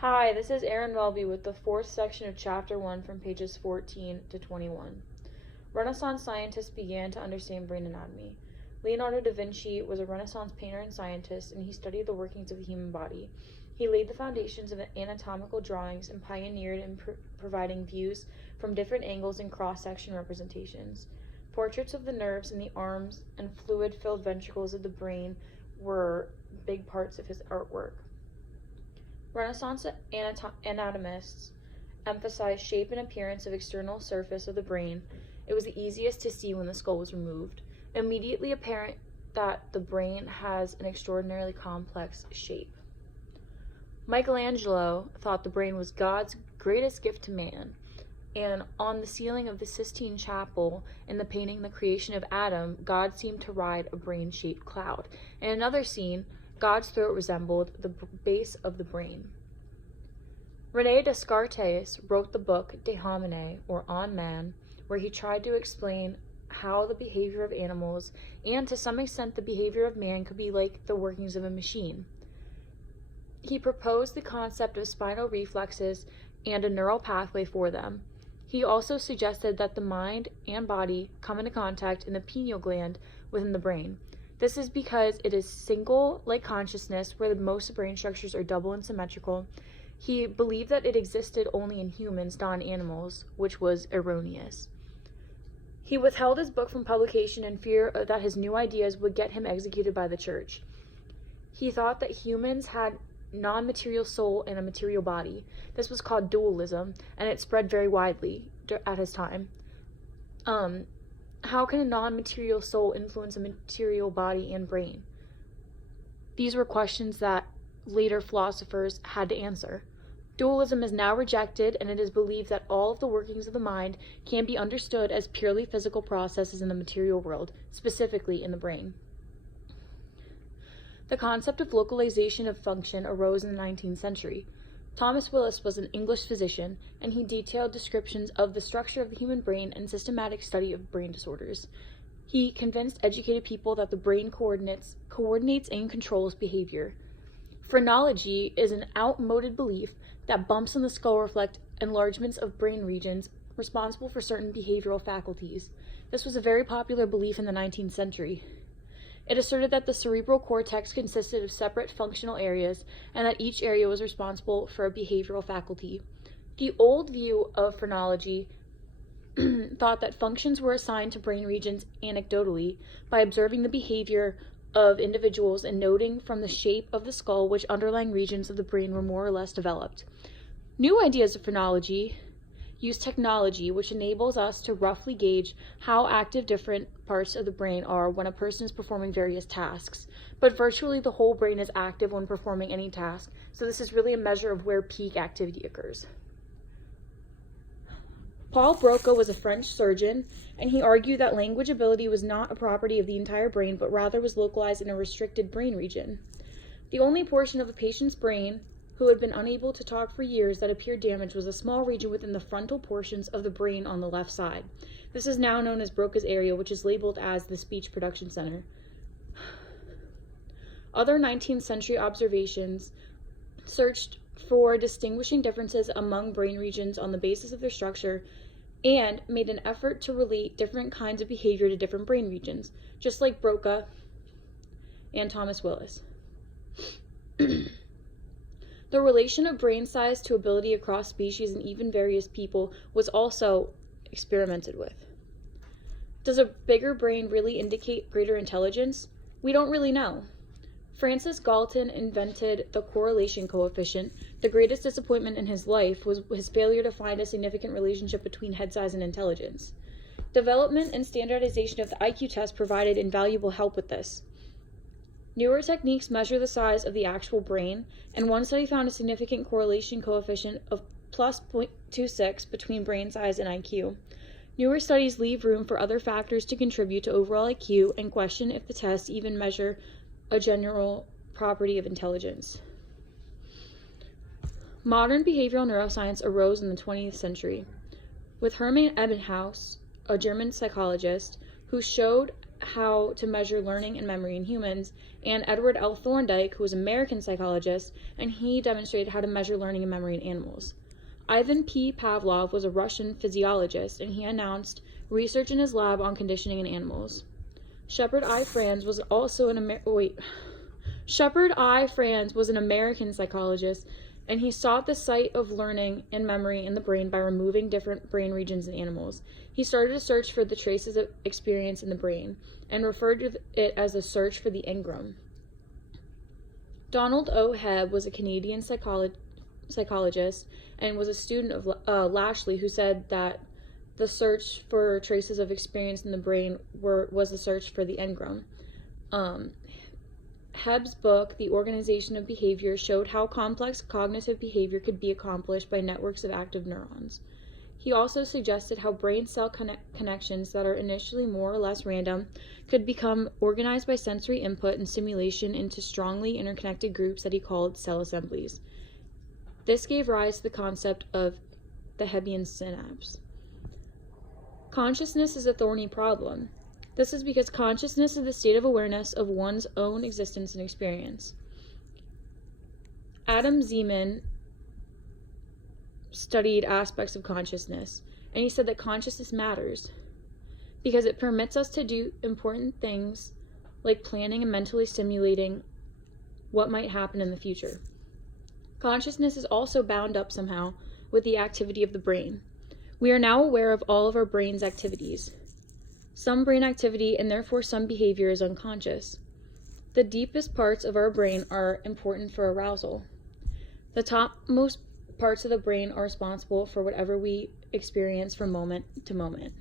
Hi, this is Erin Welby with the fourth section of Chapter 1 from pages 14 to 21. Renaissance scientists began to understand brain anatomy. Leonardo da Vinci was a Renaissance painter and scientist, and he studied the workings of the human body. He laid the foundations of anatomical drawings and pioneered in providing views from different angles and cross-section representations. Portraits of the nerves in the arms and fluid-filled ventricles of the brain were big parts of his artwork. Renaissance anatomists emphasized shape and appearance of external surface of the brain. It was the easiest to see when the skull was removed. Immediately apparent that the brain has an extraordinarily complex shape. Michelangelo thought the brain was God's greatest gift to man, and on the ceiling of the Sistine Chapel, in the painting The Creation of Adam, God seemed to ride a brain-shaped cloud. In another scene, God's throat resembled the base of the brain. René Descartes wrote the book De Homine, or On Man, where he tried to explain how the behavior of animals, and to some extent the behavior of man, could be like the workings of a machine. He proposed the concept of spinal reflexes and a neural pathway for them. He also suggested that the mind and body come into contact in the pineal gland within the brain. This is because it is single, like consciousness, where most brain structures are double and symmetrical. He believed that it existed only in humans, not in animals, which was erroneous. He withheld his book from publication in fear that his new ideas would get him executed by the church. He thought that humans had non-material soul and a material body. This was called dualism, and it spread very widely at his time. How can a non-material soul influence a material body and brain? These were questions that later philosophers had to answer. Dualism is now rejected, and it is believed that all of the workings of the mind can be understood as purely physical processes in the material world, specifically in the brain. The concept of localization of function arose in the 19th century. Thomas Willis was an English physician, and he detailed descriptions of the structure of the human brain and systematic study of brain disorders. He convinced educated people that the brain coordinates and controls behavior. Phrenology is an outmoded belief that bumps in the skull reflect enlargements of brain regions responsible for certain behavioral faculties. This was a very popular belief in the 19th century. It asserted that the cerebral cortex consisted of separate functional areas and that each area was responsible for a behavioral faculty. The old view of phrenology thought that functions were assigned to brain regions anecdotally by observing the behavior of individuals and noting from the shape of the skull which underlying regions of the brain were more or less developed. New ideas of phrenology use technology, which enables us to roughly gauge how active different parts of the brain are when a person is performing various tasks. But virtually the whole brain is active when performing any task, so this is really a measure of where peak activity occurs. Paul Broca was a French surgeon, and he argued that language ability was not a property of the entire brain, but rather was localized in a restricted brain region. The only portion of a patient's brain who had been unable to talk for years that appeared damaged was a small region within the frontal portions of the brain on the left side. This is now known as Broca's area, which is labeled as the speech production center. Other 19th century observations searched for distinguishing differences among brain regions on the basis of their structure and made an effort to relate different kinds of behavior to different brain regions, just like Broca and Thomas Willis. The relation of brain size to ability across species and even various people was also experimented with. Does a bigger brain really indicate greater intelligence? We don't really know. Francis Galton invented the correlation coefficient. The greatest disappointment in his life was his failure to find a significant relationship between head size and intelligence. Development and standardization of the IQ test provided invaluable help with this. Newer techniques measure the size of the actual brain, and one study found a significant correlation coefficient of plus 0.26 between brain size and IQ. Newer studies leave room for other factors to contribute to overall IQ and question if the tests even measure a general property of intelligence. Modern behavioral neuroscience arose in the 20th century, with Hermann Ebbinghaus, a German psychologist, who showed how to measure learning and memory in humans, and Edward L. Thorndike, who was an American psychologist, and he demonstrated how to measure learning and memory in animals. Ivan P. Pavlov was a Russian physiologist, and he announced research in his lab on conditioning in animals. Shepard I. Franz was an American psychologist, and he sought the site of learning and memory in the brain by removing different brain regions in animals. He started a search for the traces of experience in the brain, and referred to it as a search for the engram. Donald O. Hebb was a Canadian psychologist and was a student of Lashley, who said that the search for traces of experience in the brain was the search for the engram. Hebb's book, The Organization of Behavior, showed how complex cognitive behavior could be accomplished by networks of active neurons. He also suggested how brain cell connections that are initially more or less random could become organized by sensory input and simulation into strongly interconnected groups that he called cell assemblies. This gave rise to the concept of the Hebbian synapse. Consciousness is a thorny problem. This is because consciousness is the state of awareness of one's own existence and experience. Adam Zeman studied aspects of consciousness, and he said that consciousness matters because it permits us to do important things like planning and mentally simulating what might happen in the future. Consciousness is also bound up somehow with the activity of the brain. We are now aware of all of our brain's activities. Some brain activity and therefore some behavior is unconscious. The deepest parts of our brain are important for arousal. The topmost parts of the brain are responsible for whatever we experience from moment to moment.